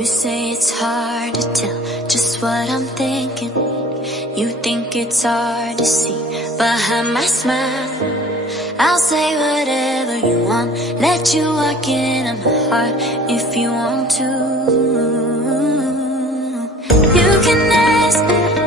You say it's hard to tell just what I'm thinking. You think it's hard to see behind my smile. I'll say whatever you want, let you walk into my heart if you want to. You can ask me